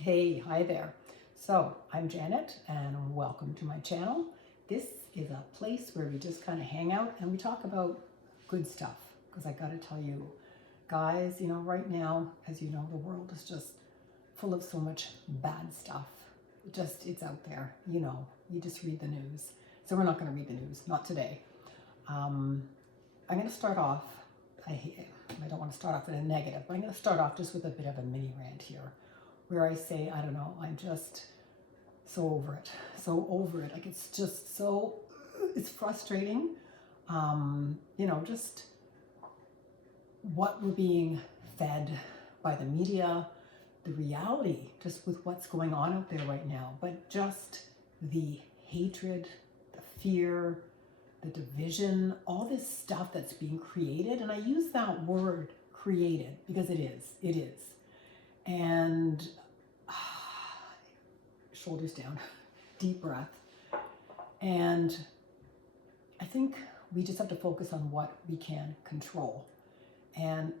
Hey, hi there. So, I'm Janet and welcome to my channel. This is a place where we just kind of hang out and we talk about good stuff. Because I got to tell you, guys, right now, as you know, the world is just full of so much bad stuff. It's out there, you just read the news. So, we're not going to read the news, not today. I'm going to start off, I don't want to start off in a negative, but I'm going to start off just with a bit of a mini rant here where I say, I don't know, I'm just so over it. So over it. Like it's just so, it's frustrating. Just what we're being fed by the media, the reality, just with what's going on out there right now, but just the hatred, the fear, the division, all this stuff that's being created. And I use that word created because it is. And shoulders down, deep breath. And I think we just have to focus on what we can control. And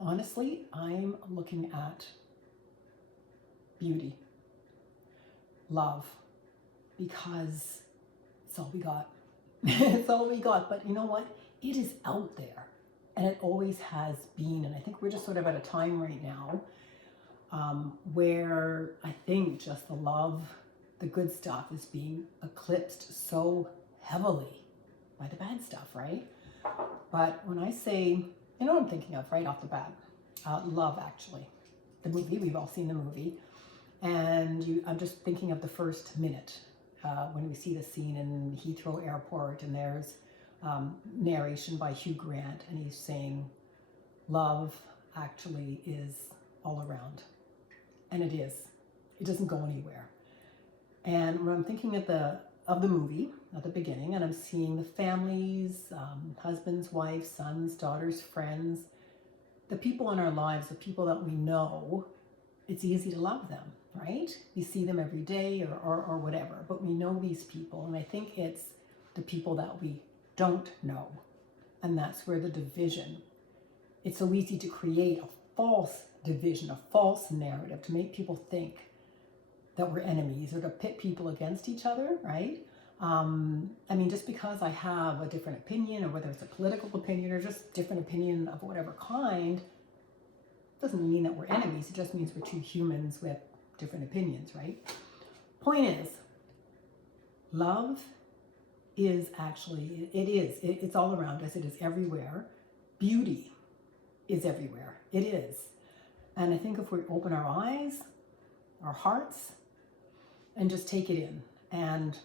honestly, I'm looking at beauty, love, because it's all we got. It's all we got. But you know what? It is out there. And it always has been. And I think we're just sort of at a time right now where I think just the love, the good stuff is being eclipsed so heavily by the bad stuff, right? But when I say, you know what I'm thinking of right off the bat? Love, actually. The movie, we've all seen the movie. And I'm just thinking of the first minute when we see the scene in Heathrow Airport and there's narration by Hugh Grant and he's saying, love actually is all around. And it is. It doesn't go anywhere. And when I'm thinking of the movie at the beginning, and I'm seeing the families, husbands, wives, sons, daughters, friends, the people in our lives, the people that we know, it's easy to love them, right? We see them every day or whatever, but we know these people. And I think it's the people that we don't know. And that's where the division, it's so easy to create a false division, a false narrative to make people think that we're enemies or to pit people against each other, right? Just because I have a different opinion or whether it's a political opinion or just different opinion of whatever kind, doesn't mean that we're enemies. It just means we're two humans with different opinions, right? Point is, love is actually, it's all around us. It is everywhere. Beauty is everywhere. It is. And I think if we open our eyes, our hearts, and just take it in. And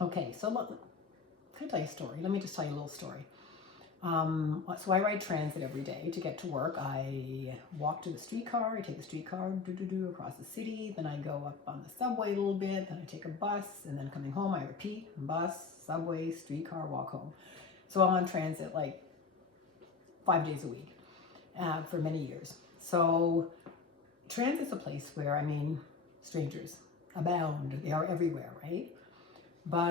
okay, so look, can I tell you a story? Let me just tell you a little story. So I ride transit every day to get to work. I walk to the streetcar, I take the streetcar across the city, then I go up on the subway a little bit, then I take a bus, and then coming home I repeat, bus, subway, streetcar, walk home. So I'm on transit like 5 days a week for many years. So transit's a place where, strangers abound. They are everywhere, right? But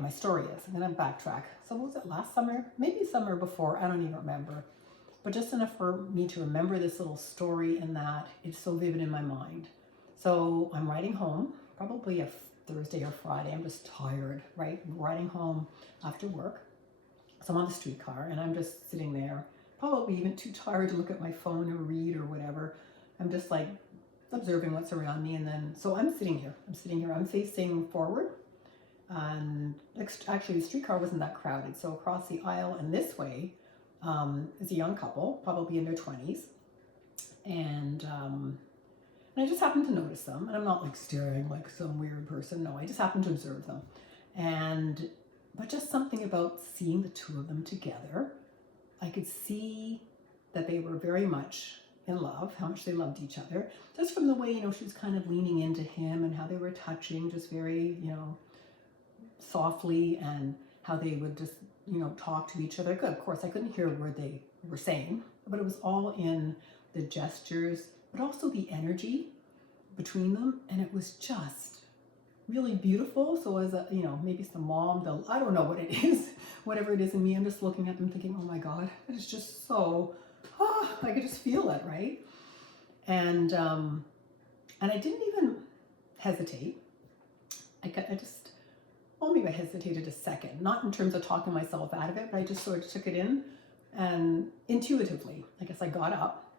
my story is, I'm gonna backtrack. So what was it, last summer? Maybe summer before, I don't even remember. But just enough for me to remember this little story and that it's so vivid in my mind. So I'm riding home, probably a Thursday or Friday. I'm just tired, right? I'm riding home after work. So I'm on the streetcar and I'm just sitting there, probably even too tired to look at my phone or read or whatever. I'm just like observing what's around me. And then, so I'm sitting here, I'm facing forward. And actually the streetcar wasn't that crowded. So across the aisle and this way is a young couple, probably in their 20s. And I just happened to notice them. And I'm not like staring like some weird person. No, I just happened to observe them. But just something about seeing the two of them together, I could see that they were very much in love, how much they loved each other, just from the way, she was kind of leaning into him and how they were touching just very, softly, and how they would just, talk to each other. Of course, I couldn't hear a word they were saying, but it was all in the gestures, but also the energy between them. And it was just really beautiful. So as a, maybe it's the mom, I don't know what it is, whatever it is in me, I'm just looking at them thinking, oh my God, it is just so, I could just feel it, right? And I didn't even hesitate. I just, well, maybe I hesitated a second, not in terms of talking myself out of it, but I just sort of took it in, and intuitively, I guess I got up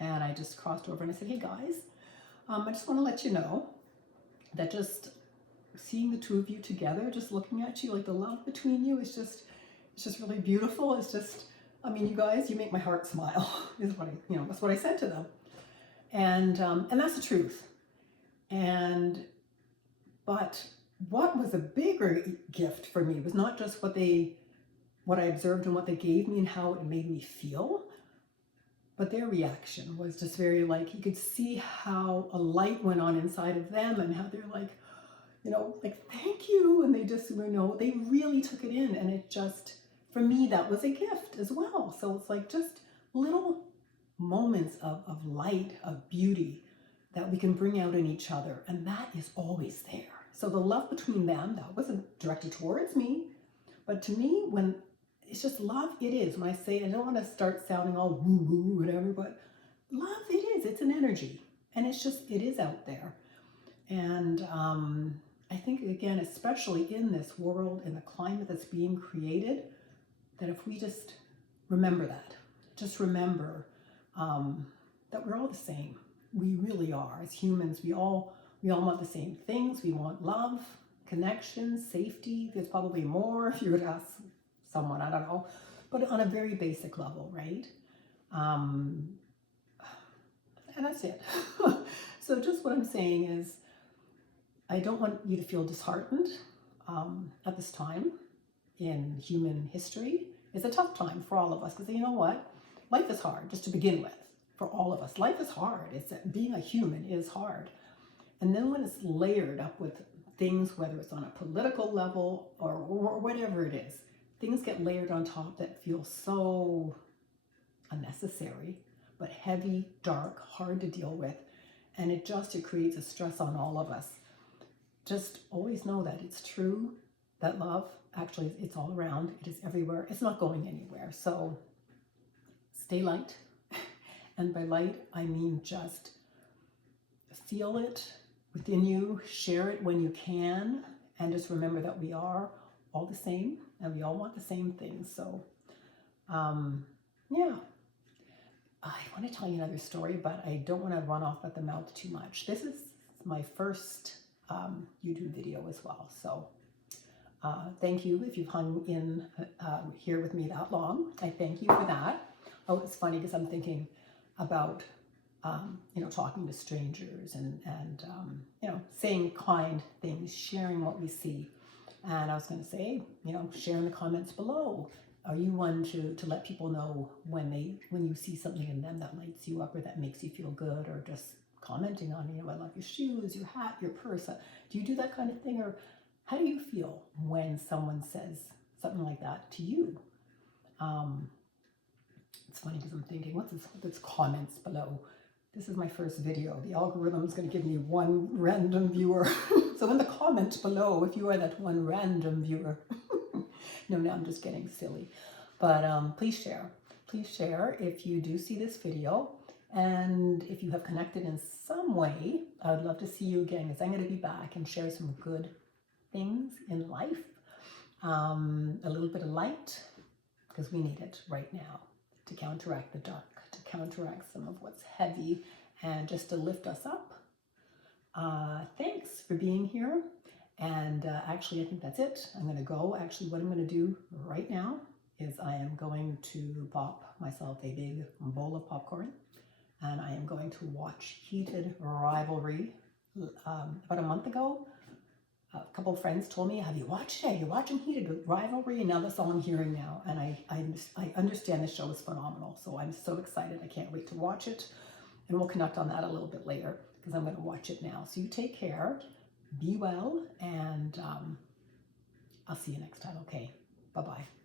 and I just crossed over and I said, hey guys, I just want to let you know that just seeing the two of you together, just looking at you, like the love between you is just, it's just really beautiful. It's just, I mean, you guys, you make my heart smile, is what that's what I said to them. And that's the truth. But what was a bigger gift for me was not just what I observed and what they gave me and how it made me feel, but their reaction was just very, like, you could see how a light went on inside of them and how they're like, like, thank you. And they just, they really took it in. And it just, for me, that was a gift as well. So it's like just little moments of light, of beauty that we can bring out in each other. And that is always there. So the love between them, that wasn't directed towards me, but to me, when it's just love, it is. When I say, I don't want to start sounding all woo-woo, whatever, but love, it is. It's an energy. And it's just, it is out there. And I think, again, especially in this world, in the climate that's being created, that if we just remember that, just remember that we're all the same. We really are. As humans, we all want the same things. We want love, connection, safety. There's probably more if you would ask someone, I don't know, but on a very basic level, right? And that's it. So just what I'm saying is, I don't want you to feel disheartened at this time in human history. It's a tough time for all of us, because you know what? Life is hard, just to begin with, for all of us. Life is hard. Being a human is hard. And then when it's layered up with things, whether it's on a political level or whatever it is, things get layered on top that feel so unnecessary, but heavy, dark, hard to deal with. And it creates a stress on all of us. Just always know that it's true, that love, actually, it's all around. It is everywhere. It's not going anywhere. So stay light. And by light, I mean just feel it within you, share it when you can, and just remember that we are all the same and we all want the same things. So, yeah. I want to tell you another story, but I don't want to run off at the mouth too much. This is my first YouTube video as well. So thank you if you've hung in here with me that long. I thank you for that. Oh, it's funny because I'm thinking about, talking to strangers and saying kind things, sharing what we see. And I was going to say, share in the comments below. Are you one to let people know when you see something in them that lights you up or that makes you feel good, or just commenting on, I love your shoes, your hat, your purse. Do you do that kind of thing? Or how do you feel when someone says something like that to you? It's funny because I'm thinking, what's this comments below? This is my first video. The algorithm is going to give me one random viewer. So in the comments below, if you are that one random viewer, no, I'm just getting silly. But please share. Please share if you do see this video. And if you have connected in some way, I would love to see you again, because I'm going to be back and share some good things in life. A little bit of light, because we need it right now to counteract the dark, to counteract some of what's heavy, and just to lift us up. Thanks for being here. And actually, I think that's it. I'm going to go. Actually, what I'm going to do right now is I am going to pop myself a big bowl of popcorn, and I am going to watch Heated Rivalry. About a month ago, a couple of friends told me, have you watched it? Are you watching Heated Rivalry? And now that's all I'm hearing now. And I understand the show is phenomenal. So I'm so excited. I can't wait to watch it. And we'll connect on that a little bit later, because I'm going to watch it now. So you take care. Be well, and I'll see you next time, okay? Bye-bye.